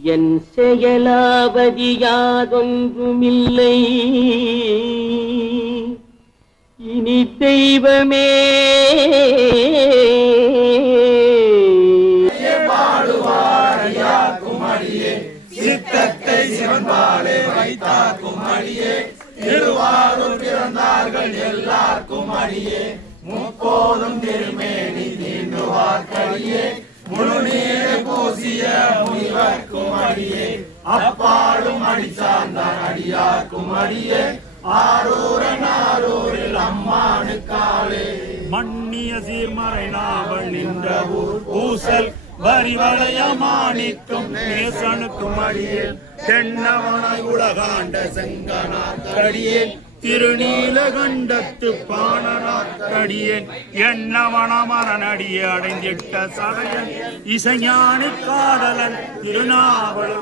என் செயலாவதி யாதொன்றுமில்லை. இனி தெய்வமே. சித்தத்தை சிவன்பாலே வைத்தாக்கும் அடியே திருவாரூர் பிறந்தார்கள் எல்லாருக்கும் அடியே முப்போதும் திருமேனி தீண்டுவார்க்கடியே. முழு நீரை பூசிய அடியார்க்கும் அடியே அப்பாடும் அடிச்சார்ந்தான் அடியார்க்கும் அடியே ஆரூரன் ஆரூரில் அம்மானுக்காலே மண்ணிய சீர்மறை நாவல் நின்ற ஊர் பூசல். வரிவளைய மாணிக்கும் நேசனுக்கும் அடியே தென்னவனை உலகாண்ட செங்கனார் செங்கனாக்கடியேன் திருநீலகண்டத்து பாணனாக்கடியேன் என்னவன மரணடியே அடைந்திட்ட சடையன் இசைஞானி காதலன் திருநாவலர்.